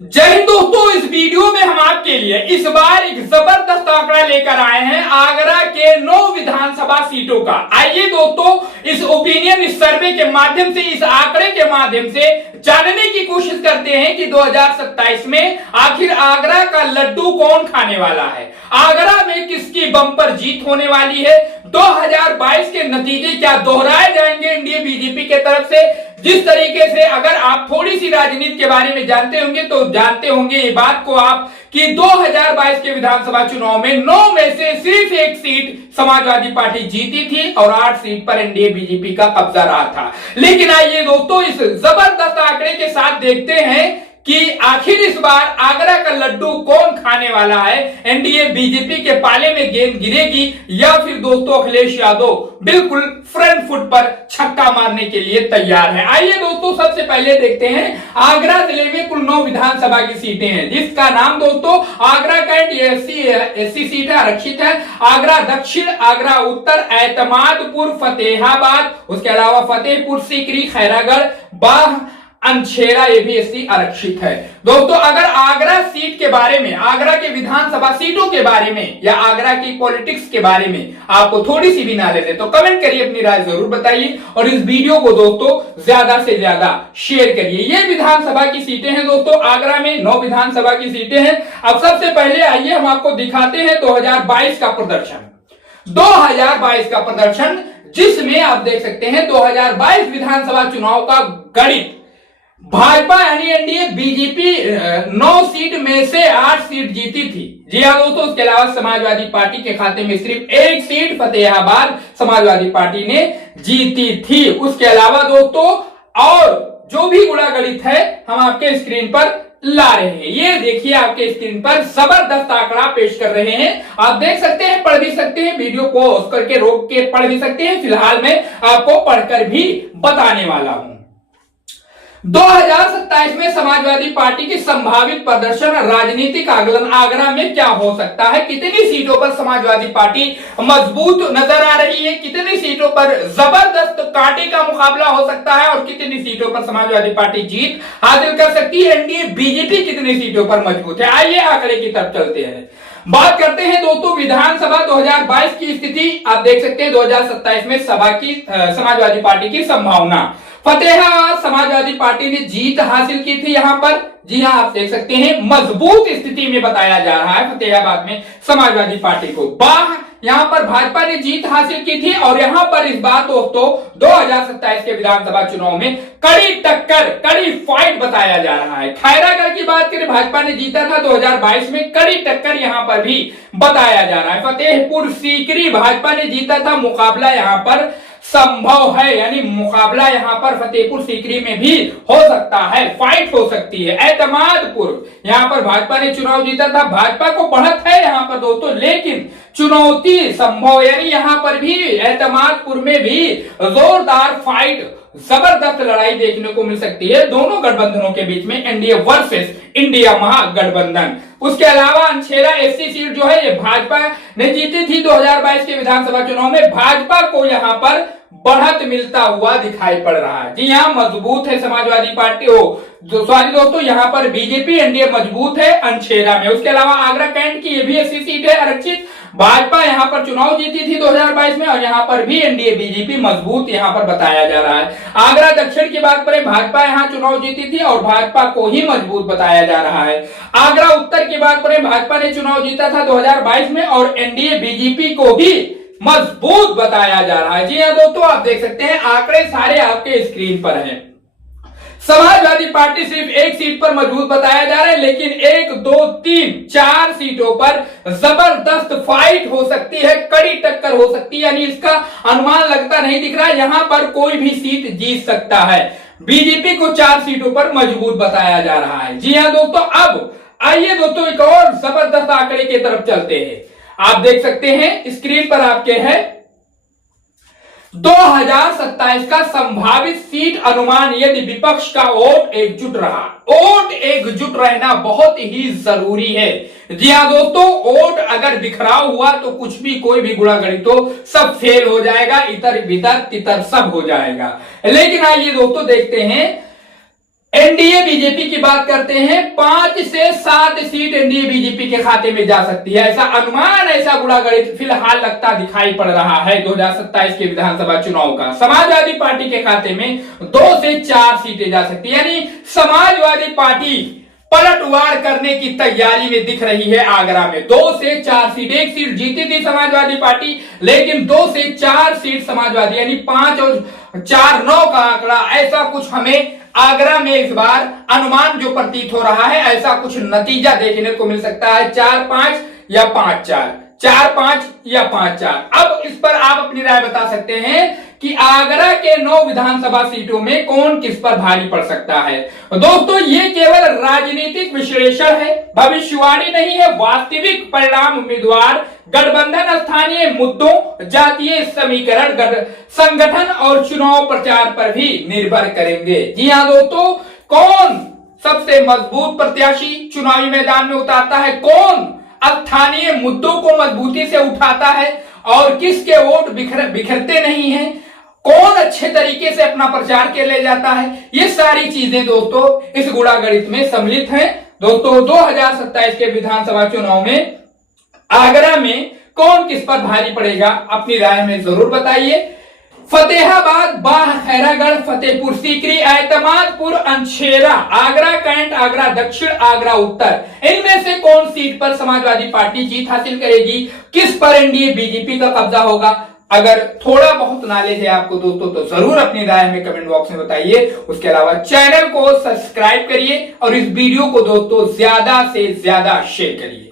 जय हिंद दोस्तों, इस वीडियो में हम आपके लिए इस बार एक जबरदस्त आंकड़ा लेकर आए हैं आगरा के 9 विधानसभा सीटों का। आइए दोस्तों, इस ओपिनियन, इस सर्वे के माध्यम से, इस आंकड़े के माध्यम से जानने की कोशिश करते हैं कि 2027 में आखिर आगरा का लड्डू कौन खाने वाला है, आगरा में किसकी बम्पर जीत होने वाली है, 2022 के नतीजे क्या दोहराए जाएंगे एनडीए बीजेपी के तरफ से। जिस तरीके से अगर आप थोड़ी सी राजनीति के बारे में जानते होंगे तो जानते होंगे ये बात को आप कि 2022 के विधानसभा चुनाव में 9 में से सिर्फ एक सीट समाजवादी पार्टी जीती थी और 8 सीट पर एनडीए बीजेपी का कब्जा रहा था। लेकिन आइए दोस्तों, इस जबरदस्त आंकड़े के साथ देखते हैं कि आखिर इस बार आगरा का लड्डू कौन खाने वाला है। एनडीए बीजेपी के पाले में गेंद गिरेगी या फिर दोस्तों अखिलेश यादव बिल्कुल फ्रंट फुट पर छक्का मारने के लिए तैयार है। आइए दोस्तों, सबसे पहले देखते हैं आगरा जिले में कुल 9 विधानसभा की सीटें हैं, जिसका नाम दोस्तों आगरा कैंट एससी सीट है, आरक्षित है। आगरा दक्षिण, आगरा उत्तर, एतमादपुर, फतेहाबाद, उसके अलावा फतेहपुर सीकरी, खैरागढ़, बाह, अनछेरा, ये भी एससी आरक्षित है। दोस्तों अगर आगरा सीट के बारे में, आगरा के विधानसभा सीटों के बारे में या आगरा की पॉलिटिक्स के बारे में आपको थोड़ी सी भी नॉलेज है तो कमेंट करिए, अपनी राय जरूर बताइए और इस वीडियो को दोस्तों ज्यादा से ज्यादा शेयर करिए। ये विधानसभा की सीटें हैं दोस्तों, आगरा में 9 विधानसभा की सीटें हैं। अब सबसे पहले आइए हम आपको दिखाते हैं 2022 का प्रदर्शन। 2022 का प्रदर्शन जिसमें आप देख सकते हैं 2022 विधानसभा चुनाव का गणित। भाजपा यानी एनडीए बीजेपी 9 सीट में से 8 सीट जीती थी। जी हाँ दोस्तों, उसके अलावा समाजवादी पार्टी के खाते में सिर्फ 1 सीट फतेहाबाद समाजवादी पार्टी ने जीती थी। उसके अलावा दोस्तों और जो भी गुणा गणित है हम आपके स्क्रीन पर ला रहे हैं। ये देखिए, आपके स्क्रीन पर जबरदस्त आंकड़ा पेश कर रहे हैं। आप देख सकते हैं, पढ़ भी सकते हैं, वीडियो को पॉज करके रोक के पढ़ भी सकते हैं। फिलहाल मैं आपको पढ़कर भी बताने वाला हूं। 2027 में समाजवादी पार्टी की संभावित प्रदर्शन, राजनीतिक आकलन आगरा में क्या हो सकता है, कितनी सीटों पर समाजवादी पार्टी मजबूत नजर आ रही है, कितनी सीटों पर जबरदस्त कांटे का मुकाबला हो सकता है और कितनी सीटों पर समाजवादी पार्टी जीत हासिल कर सकती है, एनडीए बीजेपी कितनी सीटों पर मजबूत है। आइए आंकड़े की तरफ चलते हैं, बात करते हैं दोस्तों विधानसभा 2022 की स्थिति। आप देख सकते हैं 2027 में सभा की समाजवादी पार्टी की संभावना। फतेहाबाद समाजवादी पार्टी ने जीत हासिल की थी यहां पर। जी हां, आप देख सकते हैं मजबूत स्थिति में बताया जा रहा है फतेहाबाद में समाजवादी पार्टी को। बाह, यहां पर भाजपा ने जीत हासिल की थी और यहां पर इस बार दोस्तों 2027 के विधानसभा चुनाव में कड़ी टक्कर, कड़ी फाइट बताया जा रहा है। खैरागढ़ की बात करें, भाजपा ने जीता था 2022 में, कड़ी टक्कर यहां पर भी बताया जा रहा है। फतेहपुर सीकरी भाजपा ने जीता था, मुकाबला यहां पर संभव है, यानी मुकाबला यहां पर फतेहपुर सीकरी में भी हो सकता है, फाइट हो सकती है। एतमादपुर, यहां पर भाजपा ने चुनाव जीता था, भाजपा को बढ़त है यहां पर दोस्तों, लेकिन चुनौती संभव, यानी यहां पर भी एतमादपुर में भी जोरदार फाइट, जबरदस्त लड़ाई देखने को मिल सकती है दोनों गठबंधनों के बीच में, एनडीए वर्सेस इंडिया महागठबंधन। उसके अलावा अनछेरा एससी सीट जो है ये भाजपा ने जीती थी 2022 के विधानसभा चुनाव में। भाजपा को यहां पर बढ़त मिलता हुआ दिखाई पड़ रहा है। जी हां, मजबूत है समाजवादी पार्टी, सॉरी दोस्तों, यहां पर बीजेपी एनडीए मजबूत है अनछेरा में। उसके अलावा आगरा कैंट की ये भी एससी सीट है, आरक्षित। भाजपा यहां पर चुनाव जीती थी 2022 में और यहां पर भी एनडीए बीजेपी मजबूत यहां पर बताया जा रहा है। आगरा दक्षिण की बात करें, भाजपा यहां चुनाव जीती थी और भाजपा को ही मजबूत बताया जा रहा है। आगरा उत्तर की बात करें, भाजपा ने चुनाव जीता था 2022 में और एनडीए बीजेपी को भी मजबूत बताया जा रहा है। जी हां दोस्तों, आप देख सकते हैं आंकड़े सारे आपके स्क्रीन पर हैं। समाजवादी पार्टी सिर्फ 1 सीट पर मजबूत बताया जा रहा है, लेकिन 1, 2, 3, 4 सीटों पर जबरदस्त फाइट हो सकती है, कड़ी टक्कर हो सकती है, यानी इसका अनुमान लगता नहीं दिख रहा है। यहां पर कोई भी सीट जीत सकता है। बीजेपी को 4 सीटों पर मजबूत बताया जा रहा है। जी हां दोस्तों, अब आइए दोस्तों एक और जबरदस्त आंकड़े की तरफ चलते हैं। आप देख सकते हैं स्क्रीन पर आपके है 2027 का संभावित सीट अनुमान, यदि विपक्ष का वोट एकजुट रहा। वोट एकजुट रहना बहुत ही जरूरी है। जी हां दोस्तों, वोट अगर बिखराव हुआ तो कुछ भी, कोई भी गुणा गणित हो, सब फेल हो जाएगा, इतर बितर तितर सब हो जाएगा। लेकिन आइए दोस्तों देखते हैं एनडीए बीजेपी की बात करते हैं, 5 से 7 सीट एनडीए बीजेपी के खाते में जा सकती है, ऐसा अनुमान, ऐसा गुणागणित फिलहाल लगता दिखाई पड़ रहा है 2027 के विधानसभा चुनाव का। समाजवादी पार्टी के खाते में 2 से 4 सीटें जा सकती है, यानी समाजवादी पार्टी पलटवार करने की तैयारी में दिख रही है। आगरा में 2 से 4 सीट, 1 सीट जीती थी समाजवादी पार्टी, लेकिन 2 से 4 सीट समाजवादी, यानी 5 और 4 9 का आंकड़ा, ऐसा कुछ हमें आगरा में इस बार अनुमान जो प्रतीत हो रहा है, ऐसा कुछ नतीजा देखने को मिल सकता है। 4-5 या 5-4, 4-5 या 5-4। अब इस पर आप अपनी राय बता सकते हैं कि आगरा के 9 विधानसभा सीटों में कौन किस पर भारी पड़ सकता है। दोस्तों, ये केवल राजनीतिक विश्लेषण है, भविष्यवाणी नहीं है। वास्तविक परिणाम उम्मीदवार, गठबंधन, स्थानीय मुद्दों, जातीय समीकरण, संगठन और चुनाव प्रचार पर भी निर्भर करेंगे। जी हां दोस्तों, कौन सबसे मजबूत प्रत्याशी चुनावी मैदान में उतारता है, कौन स्थानीय मुद्दों को मजबूती से उठाता है और किसके वोट बिखरते नहीं हैं, कौन अच्छे तरीके से अपना प्रचार के ले जाता है, ये सारी चीजें दोस्तों इस गुणागणित में सम्मिलित हैं। दोस्तों, 2027 के विधानसभा चुनाव में आगरा में कौन किस पर भारी पड़ेगा, अपनी राय में जरूर बताइए। फतेहाबाद, बाह, खैरागढ़, फतेहपुर सीकरी, एतमादपुर, अंशेरा, आगरा कैंट, आगरा दक्षिण, आगरा उत्तर, इनमें से कौन सीट पर समाजवादी पार्टी जीत हासिल करेगी, किस पर एनडीए बीजेपी का कब्जा होगा। अगर थोड़ा बहुत नॉलेज है आपको दोस्तों तो जरूर अपनी राय हमें कमेंट बॉक्स में बताइए। उसके अलावा चैनल को सब्सक्राइब करिए और इस वीडियो को दोस्तों ज्यादा से ज्यादा शेयर करिए।